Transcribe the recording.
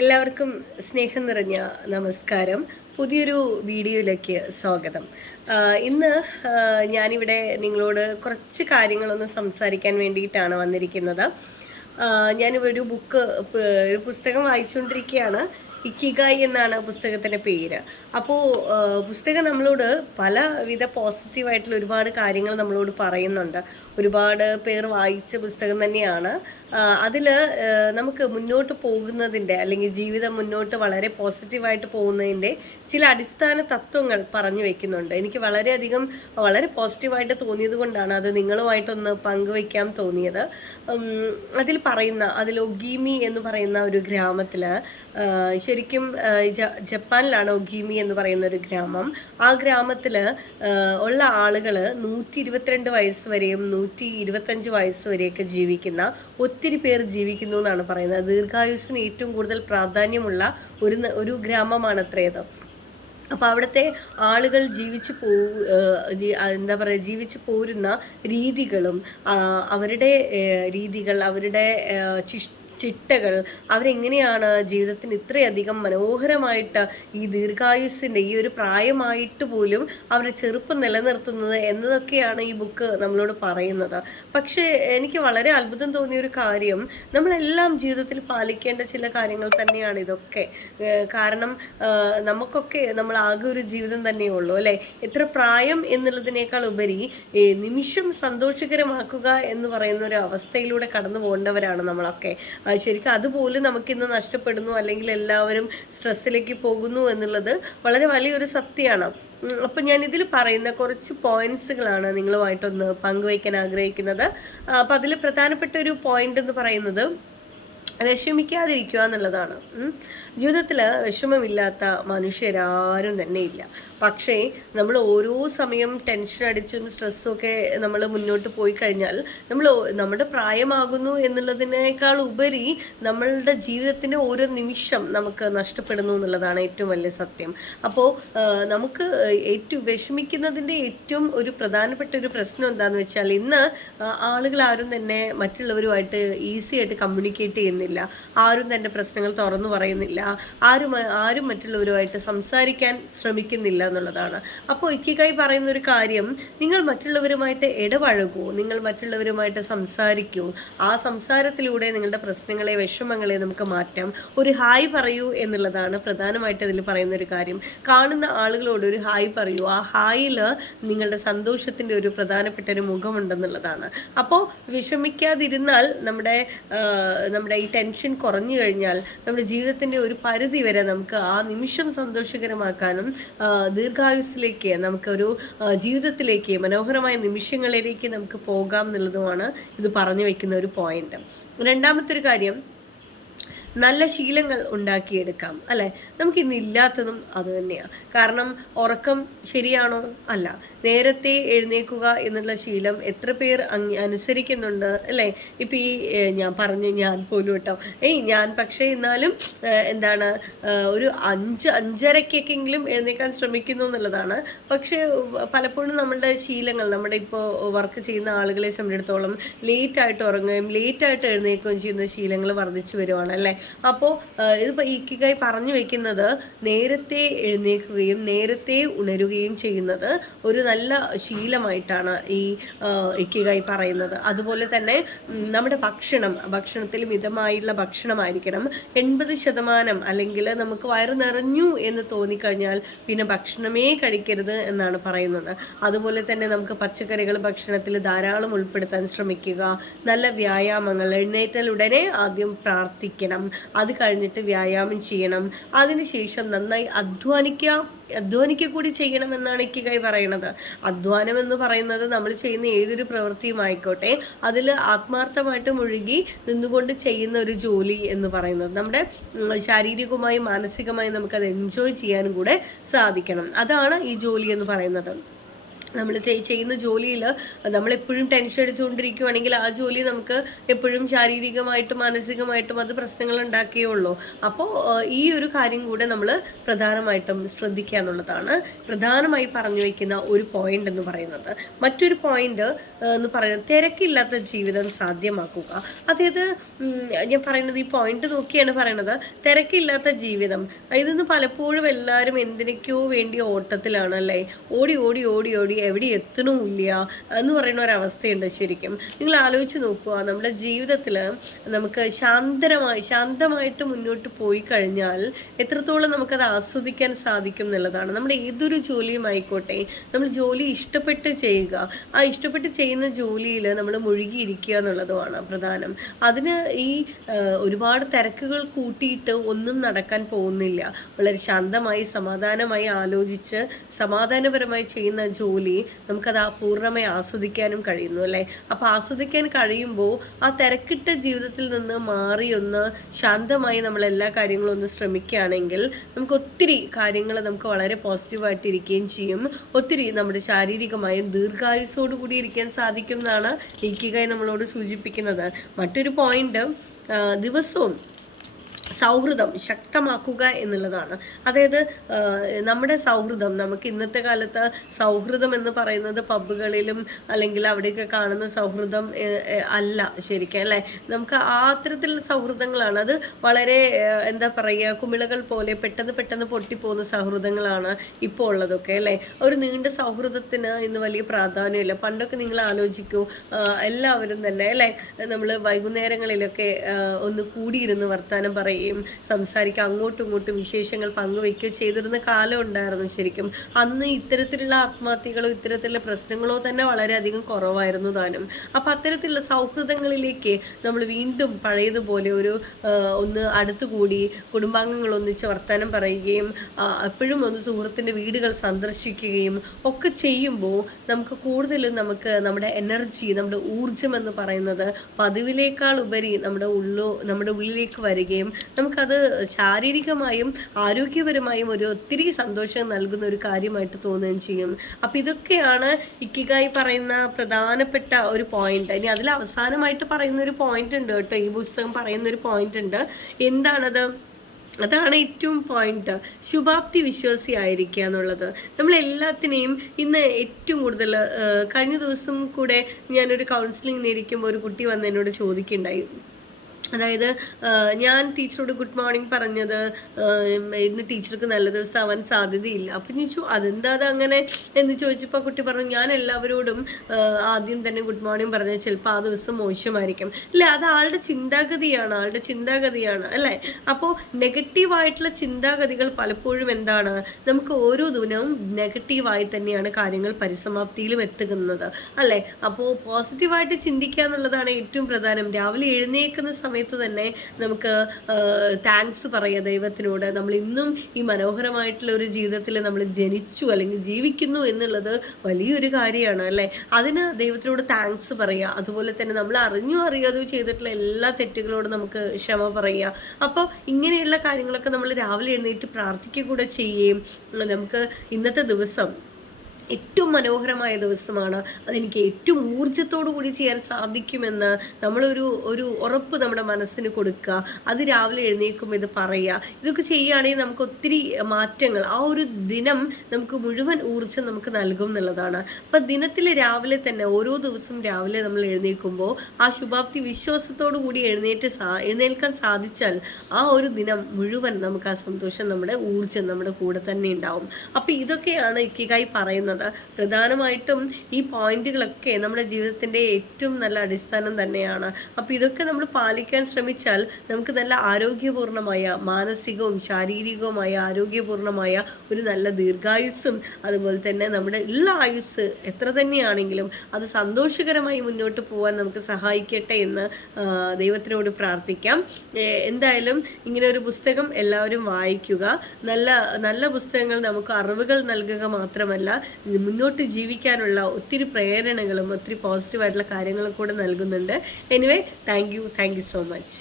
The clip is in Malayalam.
എല്ലാവർക്കും സ്നേഹം നിറഞ്ഞ നമസ്കാരം. പുതിയൊരു വീഡിയോയിലേക്ക് സ്വാഗതം. ഇന്ന് ഞാനിവിടെ നിങ്ങളോട് കുറച്ച് കാര്യങ്ങളൊന്ന് സംസാരിക്കാൻ വേണ്ടിയിട്ടാണ് വന്നിരിക്കുന്നത്. ഞാനിവിടെ ഒരു ബുക്ക് ഒരു പുസ്തകം വായിച്ചുകൊണ്ടിരിക്കുകയാണ്. ഇക്കിഗായി എന്നാണ് പുസ്തകത്തിന്റെ പേര്. അപ്പോൾ പുസ്തകം നമ്മളോട് പലവിധ പോസിറ്റീവായിട്ടുള്ള ഒരുപാട് കാര്യങ്ങൾ നമ്മളോട് പറയുന്നുണ്ട്. ഒരുപാട് പേർ വായിച്ച പുസ്തകം തന്നെയാണ്. അതിൽ നമുക്ക് മുന്നോട്ട് പോകുന്നതിന്റെ അല്ലെങ്കിൽ ജീവിതം മുന്നോട്ട് വളരെ പോസിറ്റീവായിട്ട് പോകുന്നതിന്റെ ചില അടിസ്ഥാന തത്വങ്ങൾ പറഞ്ഞു വെക്കുന്നുണ്ട്. എനിക്ക് വളരെയധികം വളരെ പോസിറ്റീവായിട്ട് തോന്നിയത് കൊണ്ടാണ് അത് നിങ്ങളുമായിട്ടൊന്ന് പങ്കുവയ്ക്കാൻ തോന്നിയത്. അതിൽ പറയുന്ന അതിൽ ഒഗീമി എന്ന് പറയുന്ന ഒരു ഗ്രാമത്തിൽ ശരിക്കും ജപ്പാനിലാണ് ഒഗീമി എന്ന് പറയുന്ന ഒരു ഗ്രാമം. ആ ഗ്രാമത്തിൽ ഉള്ള ആളുകൾ നൂറ്റി ഇരുപത്തിരണ്ട് വയസ്സ് വരെയും നൂറ്റി ഇരുപത്തഞ്ച് വയസ്സ് വരെയൊക്കെ ജീവിക്കുന്ന ഒത്തിരി പേർ ജീവിക്കുന്നു എന്നാണ് പറയുന്നത്. ദീർഘായുസിന് ഏറ്റവും കൂടുതൽ പ്രാധാന്യമുള്ള ഒരു ഒരു ഗ്രാമമാണ് അത്രയത് അപ്പോൾ അവിടുത്തെ ആളുകൾ ജീവിച്ചു പോ എന്താ പറയുക ജീവിച്ചു പോരുന്ന രീതികളും അവരുടെ രീതികൾ അവരുടെ ചിഷ് ചിട്ടകൾ. അവരെങ്ങനെയാണ് ജീവിതത്തിന് ഇത്രയധികം മനോഹരമായിട്ട് ഈ ദീർഘായുസിന്റെ ഈ ഒരു പ്രായമായിട്ട് പോലും അവരെ ചെറുപ്പം നിലനിർത്തുന്നത് എന്നതൊക്കെയാണ് ഈ ബുക്ക് നമ്മളോട് പറയുന്നത്. പക്ഷേ എനിക്ക് വളരെ അത്ഭുതം തോന്നിയ ഒരു കാര്യം നമ്മളെല്ലാം ജീവിതത്തിൽ പാലിക്കേണ്ട ചില കാര്യങ്ങൾ തന്നെയാണ് ഇതൊക്കെ. കാരണം നമുക്കൊക്കെ നമ്മൾ ആകെ ഒരു ജീവിതം തന്നെ ഉള്ളൂ അല്ലേ? എത്ര പ്രായം എന്നുള്ളതിനേക്കാൾ ഉപരി നിമിഷം സന്തോഷകരമാക്കുക എന്ന് പറയുന്ന ഒരു അവസ്ഥയിലൂടെ കടന്നു പോകേണ്ടവരാണ് നമ്മളൊക്കെ. ശരിക്കും അതുപോലും നമുക്കിന്ന് നഷ്ടപ്പെടുന്നു അല്ലെങ്കിൽ എല്ലാവരും സ്ട്രെസ്സിലേക്ക് പോകുന്നു എന്നുള്ളത് വളരെ വലിയൊരു സത്യമാണ്. അപ്പം ഞാൻ ഇതിൽ പറയുന്ന കുറച്ച് പോയിന്റ്സുകളാണ് നിങ്ങളുമായിട്ടൊന്ന് പങ്കുവയ്ക്കാൻ ആഗ്രഹിക്കുന്നത്. അപ്പം അതിൽ പ്രധാനപ്പെട്ട ഒരു പോയിന്റ് എന്ന് പറയുന്നത് വിഷമിക്കാതിരിക്കുക എന്നുള്ളതാണ്. ജീവിതത്തിൽ വിഷമമില്ലാത്ത മനുഷ്യരാരും തന്നെ ഇല്ല പക്ഷേ നമ്മൾ ഓരോ സമയം ടെൻഷൻ അടിച്ചും സ്ട്രെസ്സും ഒക്കെ നമ്മൾ മുന്നോട്ട് പോയി കഴിഞ്ഞാൽ നമ്മൾ നമ്മുടെ പ്രായമാകുന്നു എന്നുള്ളതിനേക്കാൾ ഉപരി നമ്മളുടെ ജീവിതത്തിന്റെ ഓരോ നിമിഷം നമുക്ക് നഷ്ടപ്പെടുന്നു എന്നുള്ളതാണ് ഏറ്റവും വലിയ സത്യം. അപ്പോൾ നമുക്ക് ഏറ്റവും വിഷമിക്കുന്നതിന്റെ ഏറ്റവും ഒരു പ്രധാനപ്പെട്ട ഒരു പ്രശ്നം എന്താണെന്ന് വെച്ചാൽ ഇന്ന് ആളുകൾ ആരും തന്നെ മറ്റുള്ളവരുമായിട്ട് ഈസി ആയിട്ട് കമ്മ്യൂണിക്കേറ്റ് ചെയ്യുന്നില്ല. ആരും തന്നെ പ്രശ്നങ്ങൾ തുറന്നു പറയുന്നില്ല. ആരും ആരും മറ്റുള്ളവരുമായിട്ട് സംസാരിക്കാൻ ശ്രമിക്കുന്നില്ല എന്നുള്ളതാണ്. അപ്പോൾ ഇക്കിക്കായി പറയുന്ന ഒരു കാര്യം നിങ്ങൾ മറ്റുള്ളവരുമായിട്ട് ഇടപഴകൂ നിങ്ങൾ മറ്റുള്ളവരുമായിട്ട് സംസാരിക്കൂ. ആ സംസാരത്തിലൂടെ നിങ്ങളുടെ പ്രശ്നങ്ങളെ വിഷമങ്ങളെ നമുക്ക് മാറ്റാം. ഒരു ഹായ് പറയൂ എന്നുള്ളതാണ് പ്രധാനമായിട്ട് ഇതിൽ പറയുന്ന ഒരു കാര്യം. കാണുന്ന ആളുകളോട് ഒരു ഹായ് പറയൂ. ആ ഹായിൽ നിങ്ങളുടെ സന്തോഷത്തിന്റെ ഒരു പ്രധാനപ്പെട്ട ഒരു മുഖമുണ്ടെന്നുള്ളതാണ്. അപ്പോൾ വിഷമിക്കാതിരുന്നാൽ നമ്മുടെ നമ്മുടെ ഈ ടെൻഷൻ കുറഞ്ഞു കഴിഞ്ഞാൽ നമ്മുടെ ജീവിതത്തിന്റെ ഒരു പരിധി വരെ നമുക്ക് ആ നിമിഷം സന്തോഷകരമാക്കാനും ദീർഘായുസ്സിലേക്ക് നമുക്കൊരു ജീവിതത്തിലേക്ക് മനോഹരമായ നിമിഷങ്ങളിലേക്ക് നമുക്ക് പോകാം എന്നുള്ളതുമാണ് ഇത് പറഞ്ഞു വയ്ക്കുന്ന ഒരു പോയിന്റ് രണ്ടാമത്തെ ഒരു കാര്യം നല്ല ശീലങ്ങൾ ഉണ്ടാക്കിയെടുക്കാം അല്ലേ? നമുക്ക് ഇന്ന് ഇല്ലാത്തതും അത് തന്നെയാണ് കാരണം ഉറക്കം ശരിയാണോ? അല്ല. നേരത്തെ എഴുന്നേക്കുക എന്നുള്ള ശീലം എത്ര പേർ അനുസരിക്കുന്നുണ്ട് അല്ലേ? ഇപ്പം ഈ ഞാൻ പറഞ്ഞു ഞാൻ പോലും കേട്ടോ. ഏയ് ഞാൻ പക്ഷേ എന്നാലും എന്താണ് ഒരു അഞ്ച് അഞ്ചരക്കൊക്കെങ്കിലും എഴുന്നേക്കാൻ ശ്രമിക്കുന്നു എന്നുള്ളതാണ്. പക്ഷേ പലപ്പോഴും നമ്മുടെ ശീലങ്ങൾ നമ്മുടെ ഇപ്പോൾ വർക്ക് ചെയ്യുന്ന ആളുകളെ സംബന്ധിച്ചിടത്തോളം ലേറ്റ് ആയിട്ട് ഉറങ്ങുകയും ലേറ്റ് ആയിട്ട് എഴുന്നേൽക്കുകയും ചെയ്യുന്ന ശീലങ്ങൾ വർദ്ധിച്ചു വരുവാണ് അല്ലേ? അപ്പോൾ ഇതിപ്പോൾ ഇക്കിക്കായി പറഞ്ഞു വെക്കുന്നത് നേരത്തെ എഴുന്നേൽക്കുകയും നേരത്തെ ഉണരുകയും ചെയ്യുന്നത് ഒരു നല്ല ശീലമായിട്ടാണ് ഈ ഇക്കികായി പറയുന്നത്. അതുപോലെ തന്നെ നമ്മുടെ ഭക്ഷണം ഭക്ഷണത്തിൽ മിതമായുള്ള ഭക്ഷണമായിരിക്കണം. എൺപത് ശതമാനം അല്ലെങ്കിൽ നമുക്ക് വയറ് നിറഞ്ഞു എന്ന് തോന്നിക്കഴിഞ്ഞാൽ പിന്നെ ഭക്ഷണമേ കഴിക്കരുത് എന്നാണ് പറയുന്നത്. അതുപോലെ തന്നെ നമുക്ക് പച്ചക്കറികൾ ഭക്ഷണത്തിൽ ധാരാളം ഉൾപ്പെടുത്താൻ ശ്രമിക്കുക. നല്ല വ്യായാമങ്ങൾ എഴുന്നേറ്റാൽ ഉടനെ ആദ്യം പ്രാർത്ഥിക്കണം. അത് കഴിഞ്ഞിട്ട് വ്യായാമം ചെയ്യണം. അതിനുശേഷം നന്നായി അധ്വാനിക്കുക അധ്വാനിക്കുക കൂടി ചെയ്യണം എന്നാണ് ഇക്കിക്കായി പറയുന്നത് അധ്വാനം എന്ന് പറയുന്നത് നമ്മൾ ചെയ്യുന്ന ഏതൊരു പ്രവൃത്തിയും ആയിക്കോട്ടെ അതിൽ ആത്മാർത്ഥമായിട്ട് മുഴുകി നിന്നുകൊണ്ട് ചെയ്യുന്ന ഒരു ജോലി എന്ന് പറയുന്നത്. നമ്മുടെ ശാരീരികമായും മാനസികമായും നമുക്കത് എൻജോയ് ചെയ്യാനും കൂടെ സാധിക്കണം. അതാണ് ഈ ജോലി എന്ന് പറയുന്നത്. നമ്മൾ ചെയ്യുന്ന ജോലിയിൽ നമ്മളെപ്പോഴും ടെൻഷൻ അടിച്ചുകൊണ്ടിരിക്കുകയാണെങ്കിൽ ആ ജോലി നമുക്ക് എപ്പോഴും ശാരീരികമായിട്ടും മാനസികമായിട്ടും അത് പ്രശ്നങ്ങൾ ഉണ്ടാക്കിയുള്ളൂ അപ്പോൾ ഈ ഒരു കാര്യം കൂടെ നമ്മൾ പ്രധാനമായിട്ടും ശ്രദ്ധിക്കുക എന്നുള്ളതാണ്. പ്രധാനമായി പറഞ്ഞു വയ്ക്കുന്ന ഒരു പോയിന്റ് എന്ന് പറയുന്നത്. മറ്റൊരു പോയിന്റ് എന്ന് പറയുന്നത് തിരക്കില്ലാത്ത ജീവിതം സാധ്യമാക്കുക. അതായത് ഞാൻ പറയുന്നത് ഈ പോയിന്റ് നോക്കിയാണ് പറയുന്നത്. തിരക്കില്ലാത്ത ജീവിതം. ഇതിന്ന് പലപ്പോഴും എല്ലാവരും എന്തിനൊക്കെയോ വേണ്ടി ഓട്ടത്തിലാണ് അല്ലേ? ഓടി ഓടി ഓടി ഓടി എവിടെ എത്തണമില്ല എന്ന് പറയുന്ന ഒരവസ്ഥയുണ്ട് ശരിക്കും. നിങ്ങൾ ആലോചിച്ച് നോക്കുക നമ്മുടെ ജീവിതത്തിൽ നമുക്ക് ശാന്തരമായി ശാന്തമായിട്ട് മുന്നോട്ട് പോയി കഴിഞ്ഞാൽ എത്രത്തോളം നമുക്കത് ആസ്വദിക്കാൻ സാധിക്കും എന്നുള്ളതാണ്. നമ്മുടെ ഏതൊരു ജോലിയും ആയിക്കോട്ടെ നമ്മൾ ജോലി ഇഷ്ടപ്പെട്ട് ചെയ്യുക ആ ഇഷ്ടപ്പെട്ട് ചെയ്യുന്ന ജോലിയിൽ നമ്മൾ മുഴുകിയിരിക്കുക എന്നുള്ളതുമാണ് പ്രധാനം. അതിന് ഈ ഒരുപാട് തിരക്കുകൾ കൂട്ടിയിട്ട് ഒന്നും നടക്കാൻ പോകുന്നില്ല. വളരെ ശാന്തമായി സമാധാനമായി ആലോചിച്ച് സമാധാനപരമായി ചെയ്യുന്ന ജോലി നമുക്കത് ആ പൂർണമായി ആസ്വദിക്കാനും കഴിയുന്നു അല്ലേ? അപ്പോൾ ആസ്വദിക്കാൻ കഴിയുമ്പോൾ ആ തിരക്കിട്ട ജീവിതത്തിൽ നിന്ന് മാറി ഒന്ന് ശാന്തമായി നമ്മൾ എല്ലാ കാര്യങ്ങളും ഒന്ന് ശ്രമിക്കുകയാണെങ്കിൽ നമുക്ക് ഒത്തിരി കാര്യങ്ങൾ നമുക്ക് വളരെ പോസിറ്റീവായിട്ട് ഇരിക്കുകയും ചെയ്യും. ഒത്തിരി നമ്മുടെ ശാരീരികമായും ദീർഘായുസോടു കൂടി ഇരിക്കാൻ സാധിക്കും എന്നാണ് ഇക്കികായി നമ്മളോട് സൂചിപ്പിക്കുന്നത്. മറ്റൊരു പോയിന്റ് ദിവസവും സൗഹൃദം ശക്തമാക്കുക എന്നുള്ളതാണ്. അതായത് നമ്മുടെ സൗഹൃദം നമുക്ക് ഇന്നത്തെ കാലത്ത് സൗഹൃദം എന്ന് പറയുന്നത് പബ്ബുകളിലും അല്ലെങ്കിൽ അവിടെയൊക്കെ കാണുന്ന സൗഹൃദം അല്ല ശരിക്കും അല്ലേ? നമുക്ക് ആ അത്തരത്തിൽ സൗഹൃദങ്ങളാണ്. അത് വളരെ എന്താ പറയുക കുമിളകൾ പോലെ പെട്ടെന്ന് പെട്ടെന്ന് പൊട്ടിപ്പോകുന്ന സൗഹൃദങ്ങളാണ് ഇപ്പോൾ ഉള്ളതൊക്കെ അല്ലേ? ഒരു നീണ്ട സൗഹൃദത്തിന് ഇന്ന് വലിയ പ്രാധാന്യമില്ല. പണ്ടൊക്കെ നിങ്ങൾ ആലോചിക്കൂ എല്ലാവരും തന്നെ അല്ലേ? നമ്മൾ വൈകുന്നേരങ്ങളിലൊക്കെ ഒന്ന് കൂടിയിരുന്ന് വർത്തമാനം പറയും. പറയുകയും സംസാരിക്കുക അങ്ങോട്ടും ഇങ്ങോട്ടും വിശേഷങ്ങൾ പങ്കുവയ്ക്കുകയോ ചെയ്തിരുന്ന കാലം ഉണ്ടായിരുന്നു ശരിക്കും. അന്ന് ഇത്തരത്തിലുള്ള ആത്മഹത്യകളോ ഇത്തരത്തിലുള്ള പ്രശ്നങ്ങളോ തന്നെ വളരെയധികം കുറവായിരുന്നു താനും. അപ്പം അത്തരത്തിലുള്ള സൗഹൃദങ്ങളിലേക്ക് നമ്മൾ വീണ്ടും പഴയതുപോലെ ഒരു ഒന്ന് അടുത്തുകൂടി കുടുംബാംഗങ്ങൾ ഒന്നിച്ച് വർത്തമാനം പറയുകയും എപ്പോഴും ഒന്ന് സുഹൃത്തിന്റെ വീടുകൾ സന്ദർശിക്കുകയും ഒക്കെ ചെയ്യുമ്പോൾ നമുക്ക് കൂടുതലും നമുക്ക് നമ്മുടെ എനർജി നമ്മുടെ ഊർജം എന്ന് പറയുന്നത് പതിവിലേക്കാൾ ഉപരി നമ്മുടെ ഉള്ളു നമ്മുടെ ഉള്ളിലേക്ക് വരികയും നമുക്കത് ശാരീരികമായും ആരോഗ്യപരമായും ഒരു ഒത്തിരി സന്തോഷം നൽകുന്ന ഒരു കാര്യമായിട്ട് തോന്നുകയും ചെയ്യും. അപ്പം ഇതൊക്കെയാണ് ഇക്കിഗായി പറയുന്ന പ്രധാനപ്പെട്ട ഒരു പോയിന്റ് ഇനി അതിൽ അവസാനമായിട്ട് പറയുന്ന ഒരു പോയിന്റ് ഉണ്ട് കേട്ടോ. ഈ പുസ്തകം പറയുന്ന ഒരു പോയിന്റ് ഉണ്ട്. എന്താണത്? അതാണ് ഏറ്റവും പോയിന്റ് ശുഭാപ്തി വിശ്വാസി ആയിരിക്കുക എന്നുള്ളത്. നമ്മൾ എല്ലാത്തിനെയും ഇന്ന് ഏറ്റവും കൂടുതൽ കഴിഞ്ഞ ദിവസം കൂടെ ഞാനൊരു കൗൺസിലിങ്ങിന് ഇരിക്കുമ്പോൾ ഒരു കുട്ടി വന്ന് എന്നോട് ചോദിക്കുന്നുണ്ടായി. അതായത് ഞാൻ ടീച്ചറോട് ഗുഡ് മോർണിംഗ് പറഞ്ഞത് ഇന്ന് ടീച്ചർക്ക് നല്ല ദിവസം ആവാൻ സാധ്യതയില്ല. അപ്പം ചോദിച്ചു അതെന്താ അത് അങ്ങനെ? എന്ന് ചോദിച്ചപ്പോൾ കുട്ടി പറഞ്ഞു ഞാൻ എല്ലാവരോടും ആദ്യം തന്നെ ഗുഡ് മോർണിംഗ് പറഞ്ഞാൽ ചിലപ്പോൾ ആ ദിവസം മോശമായിരിക്കും. അല്ലേ? അത് ആളുടെ ചിന്താഗതിയാണ് ആളുടെ ചിന്താഗതിയാണ് അല്ലേ? അപ്പോൾ നെഗറ്റീവായിട്ടുള്ള ചിന്താഗതികൾ പലപ്പോഴും എന്താണ്? നമുക്ക് ഓരോ ദിനവും നെഗറ്റീവായി തന്നെയാണ് കാര്യങ്ങൾ പരിസമാപ്തിയിലും എത്തുന്നത് അല്ലേ? അപ്പോൾ പോസിറ്റീവായിട്ട് ചിന്തിക്കുക എന്നുള്ളതാണ് ഏറ്റവും പ്രധാനം. രാവിലെ എഴുന്നേൽക്കുന്ന സമയം സമയത്ത് തന്നെ നമുക്ക് താങ്ക്സ് പറയുക ദൈവത്തിനോട്. നമ്മൾ ഇന്നും ഈ മനോഹരമായിട്ടുള്ള ഒരു ജീവിതത്തിൽ നമ്മൾ ജനിച്ചു അല്ലെങ്കിൽ ജീവിക്കുന്നു എന്നുള്ളത് വലിയൊരു കാര്യമാണ് അല്ലേ? അതിന് ദൈവത്തിനോട് താങ്ക്സ് പറയുക. അതുപോലെ തന്നെ നമ്മൾ അറിഞ്ഞോ അറിയാതോ ചെയ്തിട്ടുള്ള എല്ലാ തെറ്റുകളോടും നമുക്ക് ക്ഷമ പറയുക. അപ്പോൾ ഇങ്ങനെയുള്ള കാര്യങ്ങളൊക്കെ നമ്മൾ രാവിലെ എഴുന്നേറ്റ് പ്രാർത്ഥിക്കുക കൂടെ ചെയ്യുകയും നമുക്ക് ഇന്നത്തെ ദിവസം ഏറ്റവും മനോഹരമായ ദിവസമാണ്. അതെനിക്ക് ഏറ്റവും ഊർജത്തോടു കൂടി ചെയ്യാൻ സാധിക്കുമെന്ന് നമ്മളൊരു ഒരു ഉറപ്പ് നമ്മുടെ മനസ്സിന് കൊടുക്കുക. അത് രാവിലെ എഴുന്നേൽക്കുമ്പോൾ ഇത് പറയുക. ഇതൊക്കെ ചെയ്യുകയാണെങ്കിൽ നമുക്ക് ഒത്തിരി മാറ്റങ്ങൾ ആ ഒരു ദിനം നമുക്ക് മുഴുവൻ ഊർജം നമുക്ക് നൽകും എന്നുള്ളതാണ്. അപ്പം ദിനത്തിൽ രാവിലെ തന്നെ ഓരോ ദിവസവും രാവിലെ നമ്മൾ എഴുന്നേൽക്കുമ്പോൾ ആ ശുഭാപ്തി വിശ്വാസത്തോടു കൂടി എഴുന്നേറ്റ് എഴുന്നേൽക്കാൻ സാധിച്ചാൽ ആ ഒരു ദിനം മുഴുവൻ നമുക്ക് ആ സന്തോഷം നമ്മുടെ ഊർജം നമ്മുടെ കൂടെ തന്നെ ഉണ്ടാവും. അപ്പം ഇതൊക്കെയാണ് ഇക്കികായി പറയുന്നത്. പറയുന്നത് പ്രധാനമായിട്ടും ഈ പോയിന്റുകളൊക്കെ നമ്മുടെ ജീവിതത്തിന്റെ ഏറ്റവും നല്ല അടിസ്ഥാനം തന്നെയാണ്. അപ്പോൾ ഇതൊക്കെ നമ്മൾ പാലിക്കാൻ ശ്രമിച്ചാൽ നമുക്ക് നല്ല ആരോഗ്യപൂർണമായ മാനസികവും ശാരീരികവുമായ ആരോഗ്യപൂർണമായ ഒരു നല്ല ദീർഘായുസ്സും അതുപോലെ തന്നെ നമ്മുടെ ഉള്ള ആയുസ് എത്ര തന്നെയാണെങ്കിലും അത് സന്തോഷകരമായി മുന്നോട്ട് പോകാൻ നമുക്ക് സഹായിക്കട്ടെ എന്ന് ദൈവത്തിനോട് പ്രാർത്ഥിക്കാം. എന്തായാലും ഇങ്ങനെ ഒരു പുസ്തകം എല്ലാവരും വായിക്കുക. നല്ല നല്ല പുസ്തകങ്ങൾ നമുക്ക് അറിവുകൾ നൽകുക മാത്രമല്ല മുന്നോട്ട് ജീവിക്കാനുള്ള ഒത്തിരി പ്രേരണകളും ഒത്തിരി പോസിറ്റീവായിട്ടുള്ള കാര്യങ്ങളും കൂടെ നൽകുന്നുണ്ട്. Anyway thank you thank you so much